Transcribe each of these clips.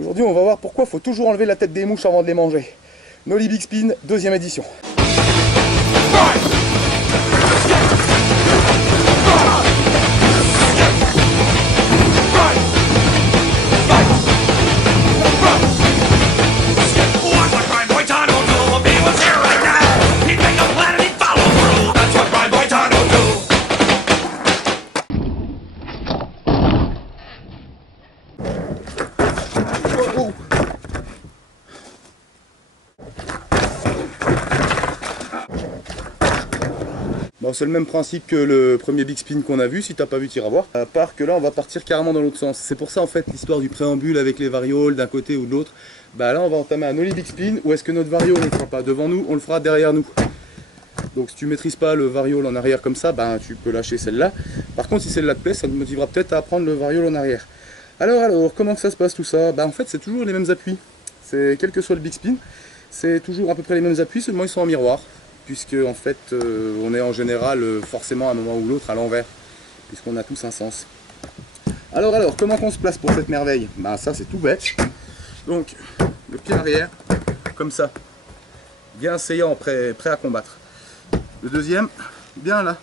Aujourd'hui, on va voir pourquoi il faut toujours enlever la tête des mouches avant de les manger. Nollie Big Spin, deuxième édition. Bon, c'est le même principe que le premier Big Spin qu'on a vu, si t'as pas vu, t'iras voir. À part que là, on va partir carrément dans l'autre sens. C'est pour ça, en fait, l'histoire du préambule avec les varioles d'un côté ou de l'autre. Bah là, on va entamer un Nollie Big Spin, où est-ce que notre variole, on le fera pas devant nous, on le fera derrière nous. Donc si tu maîtrises pas le variole en arrière comme ça, bah, tu peux lâcher celle-là. Par contre, si celle-là te plaît, ça te motivera peut-être à apprendre le variole en arrière. Alors, comment que ça se passe tout ça? Bah en fait, c'est toujours les mêmes appuis. C'est quel que soit le Big Spin, c'est toujours à peu près les mêmes appuis, seulement ils sont en miroir. Puisque en fait on est en général forcément à un moment ou l'autre à l'envers, puisqu'on a tous un sens. Alors comment qu'on se place pour cette merveille? Bah ça c'est tout bête. Donc le pied arrière, comme ça, bien asseyant, prêt à combattre. Le deuxième, bien là,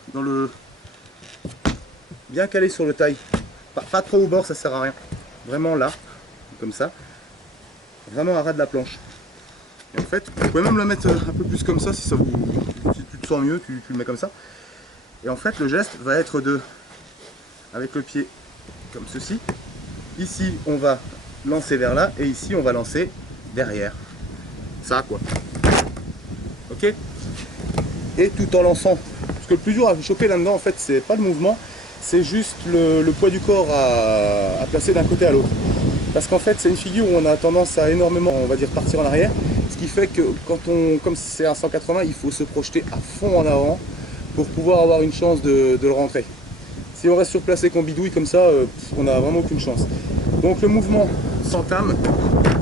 bien calé sur le taille. Pas trop au bord, ça sert à rien. Vraiment là, comme ça, vraiment à ras de la planche. Et en fait, vous pouvez même le mettre un peu plus comme ça si tu te sens mieux, tu le mets comme ça. Et en fait, le geste va être avec le pied comme ceci. Ici, on va lancer vers là et ici, on va lancer derrière. Ça, quoi. Ok? Et tout en lançant. Parce que le plus dur à choper là-dedans, en fait, c'est pas le mouvement, c'est juste le poids du corps à placer d'un côté à l'autre. Parce qu'en fait, c'est une figure où on a tendance à énormément, on va dire, partir en arrière. Ce qui fait que comme c'est un 180, il faut se projeter à fond en avant pour pouvoir avoir une chance de le rentrer. Si on reste surplacé qu'on bidouille comme ça, on n'a vraiment aucune chance. Donc le mouvement s'entame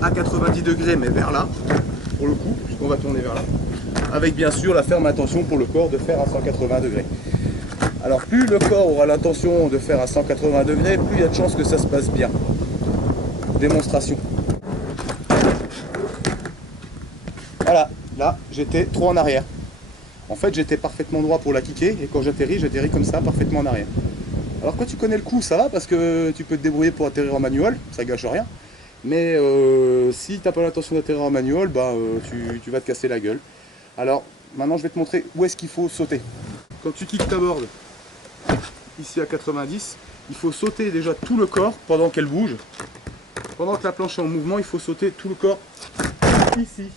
à 90 degrés, mais vers là, pour le coup, puisqu'on va tourner vers là. Avec bien sûr la ferme intention pour le corps de faire à 180 degrés. Alors plus le corps aura l'intention de faire à 180 degrés, plus il y a de chances que ça se passe bien. Démonstration. Voilà, là j'étais trop en arrière. En fait j'étais parfaitement droit pour la kicker et quand j'atterris comme ça parfaitement en arrière. Alors quand tu connais le coup ça va parce que tu peux te débrouiller pour atterrir en manuel, ça gâche rien. Mais si tu n'as pas l'intention d'atterrir en manuel, bah, tu vas te casser la gueule. Alors maintenant je vais te montrer où est-ce qu'il faut sauter. Quand tu kicks ta board ici à 90, il faut sauter déjà tout le corps pendant qu'elle bouge. Pendant que la planche est en mouvement, il faut sauter tout le corps ici.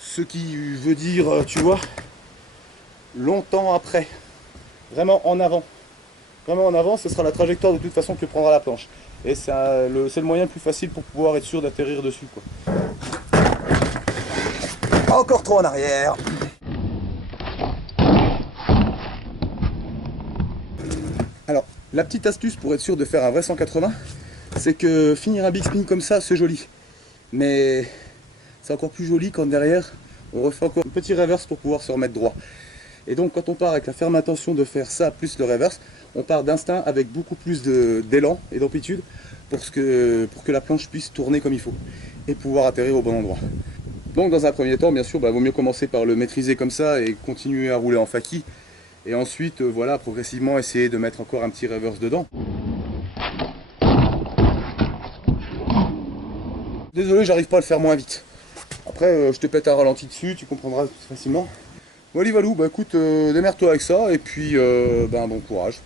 Ce qui veut dire, tu vois, longtemps après. Vraiment en avant. Vraiment en avant, ce sera la trajectoire de toute façon que prendra la planche. Et c'est le moyen le plus facile pour pouvoir être sûr d'atterrir dessus, quoi. Encore trop en arrière. Alors, la petite astuce pour être sûr de faire un vrai 180, c'est que finir un Big Spin comme ça, c'est joli. Mais c'est encore plus joli quand derrière, on refait encore un petit reverse pour pouvoir se remettre droit. Et donc quand on part avec la ferme intention de faire ça plus le reverse, on part d'instinct avec beaucoup plus d'élan et d'amplitude pour que la planche puisse tourner comme il faut et pouvoir atterrir au bon endroit. Donc dans un premier temps, bien sûr, vaut mieux commencer par le maîtriser comme ça et continuer à rouler en fakie. Et ensuite, voilà, progressivement essayer de mettre encore un petit reverse dedans. Désolé, j'arrive pas à le faire moins vite. Après, je te pète un ralenti dessus, tu comprendras facilement. Voilà, Valou, bah écoute, démerde-toi avec ça et puis bon courage.